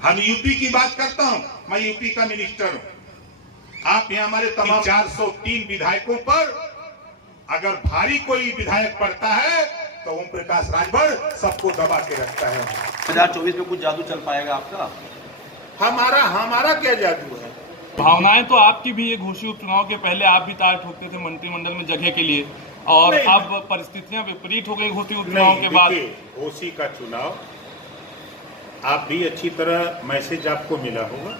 हम यूपी की बात करता हूं, मैं यूपी का मिनिस्टर हूं। आप यहाँ हमारे तमाम 403 विधायकों पर अगर भारी कोई विधायक पड़ता है तो ओम प्रकाश राजभर सबको दबा के रखता है। 2024 में कुछ जादू चल पाएगा आपका? हमारा क्या जादू है? भावनाएं तो आपकी भी ये घोषी उपचुनाव के पहले आप भी तार ठोकते थे मंत्रिमंडल में जगह के लिए, और अब परिस्थितियां विपरीत हो गई घोषी उपचुनाव के बाद। घोषी का चुनाव आप भी अच्छी तरह मैसेज आपको मिला होगा।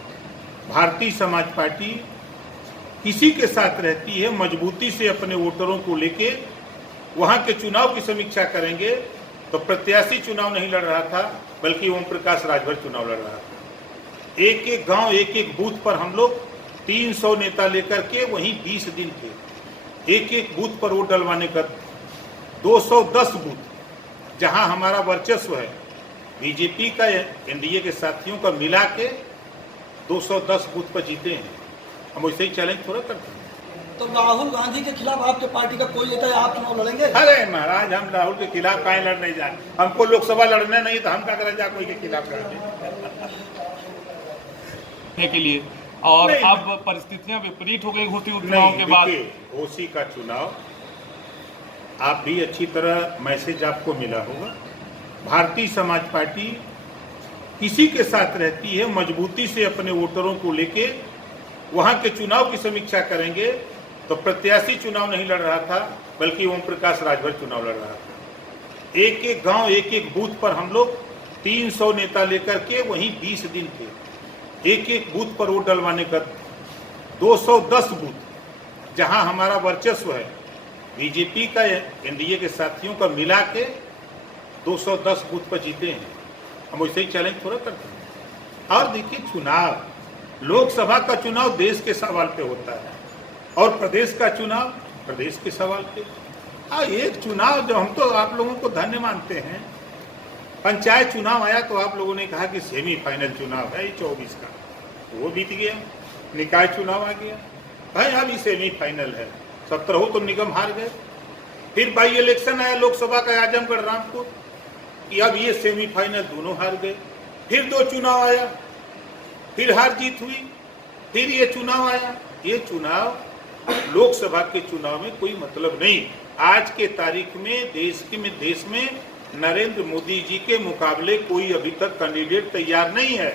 भारतीय समाज पार्टी किसी के साथ रहती है, मजबूती से अपने वोटरों को लेके वहां के चुनाव की समीक्षा करेंगे। तो प्रत्याशी चुनाव नहीं लड़ रहा था, बल्कि ओम प्रकाश राजभर चुनाव लड़ रहा था। एक एक गांव, एक एक बूथ पर हम लोग 300 नेता लेकर के वहीं 20 दिन थे। एक एक बूथ पर वोट डलवाने का 210 बूथ जहां हमारा वर्चस्व है, बीजेपी का एनडीए के साथियों का मिला के 210 बूथ पर जीते हैं। हम वैसे ही चैलेंज थोड़ा करते हैं। तो राहुल गांधी के खिलाफ आपके पार्टी का कोई नेता है, आप चुनाव लड़ेंगे? अरे महाराज, हम राहुल के खिलाफ कहीं लड़ने जाए? हमको लोकसभा लड़ना नहीं तो हम क्या करें जा कोई के खिलाफ लड़ने के लिए। और अब परिस्थितियां विपरीत हो गई घोषी उपचुनाव के बाद। घोषी का चुनाव आप भी अच्छी तरह मैसेज आपको मिला होगा। भारतीय समाज पार्टी किसी के साथ रहती है, मजबूती से अपने वोटरों को लेके वहां के चुनाव की समीक्षा करेंगे। तो प्रत्याशी चुनाव नहीं लड़ रहा था, बल्कि ओम प्रकाश राजभर चुनाव लड़ रहा था। एक एक गांव, एक एक बूथ पर हम लोग 300 नेता लेकर के वहीं 20 दिन थे। एक एक बूथ पर वोट डलवाने का 210 बूथ जहां हमारा वर्चस्व है, बीजेपी का एनडीए के साथियों का मिला के 210 बूथ पर जीते हैं। हम वैसे ही चैलेंज थोड़ा करते हैं। और देखिए, चुनाव, लोकसभा का चुनाव देश के सवाल पे होता है और प्रदेश का चुनाव प्रदेश के सवाल पे। एक चुनाव जो हम तो आप लोगों को धन्य मानते हैं, पंचायत चुनाव आया तो आप लोगों ने कहा कि सेमीफाइनल चुनाव है 24 का, वो बीत गया। निकाय चुनाव आ गया, भाई अब ये सेमीफाइनल है। 17 तो निगम हार गए। फिर बाई इलेक्शन आया लोकसभा का आजमगढ़ रामपुर, कि अब ये सेमीफाइनल दोनों हार गए। फिर 2 चुनाव आया, फिर हार जीत हुई। फिर ये चुनाव आया। ये चुनाव, लोकसभा के चुनाव में कोई मतलब नहीं। आज के तारीख में देश में नरेंद्र मोदी जी के मुकाबले कोई अभी तक कैंडिडेट तैयार नहीं है।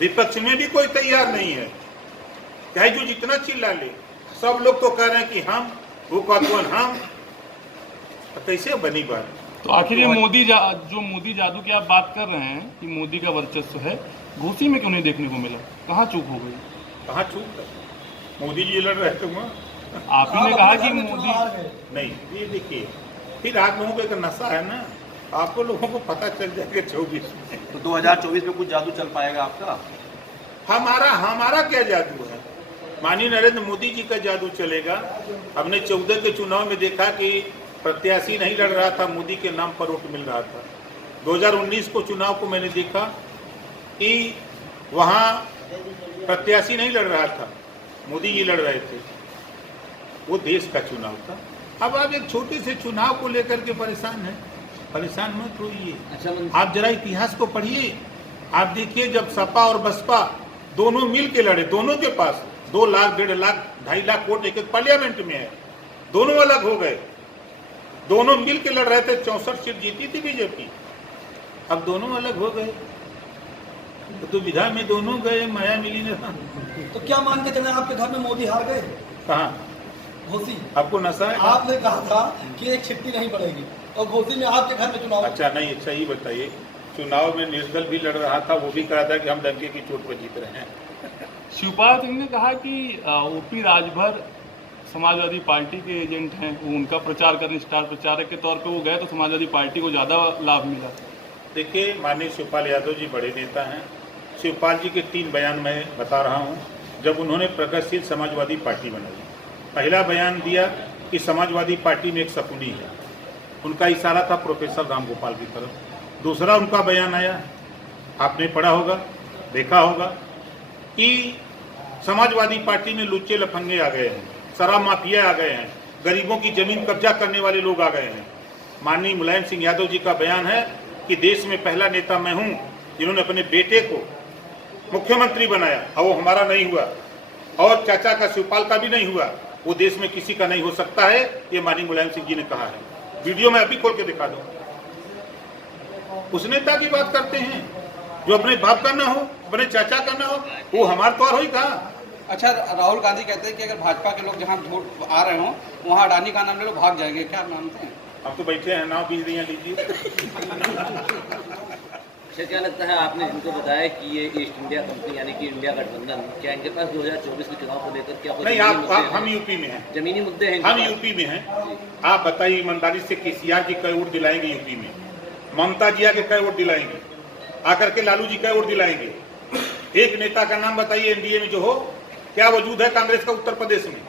विपक्ष में भी कोई तैयार नहीं है। चाहे जो जितना चिल्ला ले, सब लोग तो कह रहे हैं कि हम, वो कौन हम, कैसे बनी बात? तो आखिर ये मोदी जादू की आप बात कर रहे हैं कि मोदी का वर्चस्व है, घोषी में क्यों नहीं देखने को मिला? कहाँ चूक हो गई? कहाँ चूक है? मोदी जी लड़ रहे थे वहाँ, आप ही ने कहा कि मोदी नहीं। ये देखिए, फिर आप लोगों को एक नशा है ना, आपको लोगों को पता चल जाएगा 24 में। तो 2024 में कुछ जादू चल पाएगा आपका? हमारा क्या जादू है? माननीय नरेंद्र मोदी जी का जादू चलेगा। हमने 14 के चुनाव में देखा कि प्रत्याशी नहीं लड़ रहा था, मोदी के नाम पर वोट मिल रहा था। 2019 को चुनाव को मैंने देखा कि वहाँ प्रत्याशी नहीं लड़ रहा था, मोदी जी लड़ रहे थे। वो देश का चुनाव था। अब आप एक छोटे से चुनाव को लेकर के परेशान हैं। परेशान मत होइए। आप जरा इतिहास को पढ़िए। आप देखिए, जब सपा और बसपा दोनों मिल के लड़े, दोनों के पास 2 लाख, 1.5 लाख, 2.5 लाख वोट एक पार्लियामेंट में है। दोनों अलग हो गए, दोनों मिल के लड़ रहे थे। 64 सीट जीती थी बीजेपी। अब दोनों अलग हो गए, तो विधा में दोनों गए, माया मिली नहीं। तो क्या मान के चले, आपके घर में मोदी हार गए? कहाँ? घोसी आपको नशा है? आपने कहा था कि एक चिट्ठी नहीं पड़ेगी, और घोसी में आपके घर में चुनाव। अच्छा, नहीं, अच्छा ये बताइए, चुनाव में निर्दल भी लड़ रहा था, वो भी कहा था कि हम डंके की चोट पर जीत रहे हैं। शिवपाल सिंह ने कहा कि ओपी राजभर समाजवादी पार्टी के एजेंट हैं, वो उनका प्रचार करने, स्टार प्रचारक के तौर पे वो गए तो समाजवादी पार्टी को ज़्यादा लाभ मिला। देखिए, माननीय शिवपाल यादव जी बड़े नेता हैं। शिवपाल जी के 3 बयान मैं बता रहा हूं। जब उन्होंने प्रगतिशील समाजवादी पार्टी बनाई, पहला बयान दिया कि समाजवादी पार्टी में एक शकुनी है, उनका इशारा था प्रोफेसर राम गोपाल की तरफ। दूसरा उनका बयान आया, आपने पढ़ा होगा, देखा होगा, कि समाजवादी पार्टी में लुच्चे लफंगे आ गए हैं, शराब माफिया आ गए हैं, गरीबों की जमीन कब्जा करने वाले लोग आ गए हैं। माननीय मुलायम सिंह यादव जी का बयान है कि देश में पहला नेता मैं हूं जिन्होंने अपने बेटे को मुख्यमंत्री बनाया और वो हमारा नहीं हुआ, और चाचा का शिवपाल का भी नहीं हुआ, वो देश में किसी का नहीं हो सकता है, ये माननीय मुलायम सिंह जी ने कहा है। वीडियो में अभी खोल के दिखा दूं। उस नेता की बात करते हैं जो अपने बाप का ना हो, अपने चाचा का ना हो, वो हमारे तो हो ही कहा। अच्छा, राहुल गांधी कहते हैं कि अगर भाजपा के लोग जहाँ वोट आ रहे हो वहाँ अडानी का नाम ले लो, भाग जाएंगे, क्या मानते हैं? हम तो बैठे हैं, नाव बीज दिया लीजिए। अच्छा, क्या लगता है आपने जिनको बताया कि ये ईस्ट इंडिया कंपनी यानी कि इंडिया गठबंधन, क्या इनके पास 2024 के चुनाव को लेकर क्या नहीं, हम यूपी में हैं, जमीनी मुद्दे हैं? हम यूपी में हैं। आप बताइए ईमानदारी से, केसीआर जी कई वोट दिलाएंगे यूपी में, ममता जी आके कई वोट दिलाएंगे, आकर के लालू जी कई वोट दिलाएंगे? एक नेता का नाम बताइए एनडीए में जो हो, क्या वजूद है कांग्रेस का उत्तर प्रदेश में?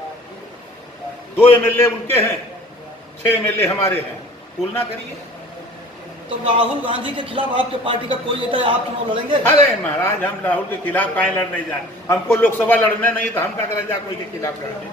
2 एमएलए उनके हैं, 6 एमएलए हमारे हैं, तुलना करिए। तो राहुल गांधी के खिलाफ आपके पार्टी का कोई नेता है, आप चुनाव लड़ेंगे? अरे महाराज, हम राहुल के खिलाफ काहे लड़ने जाए? हमको लोकसभा लड़ना नहीं तो हम क्या करें जा कोई के खिलाफ लड़ने?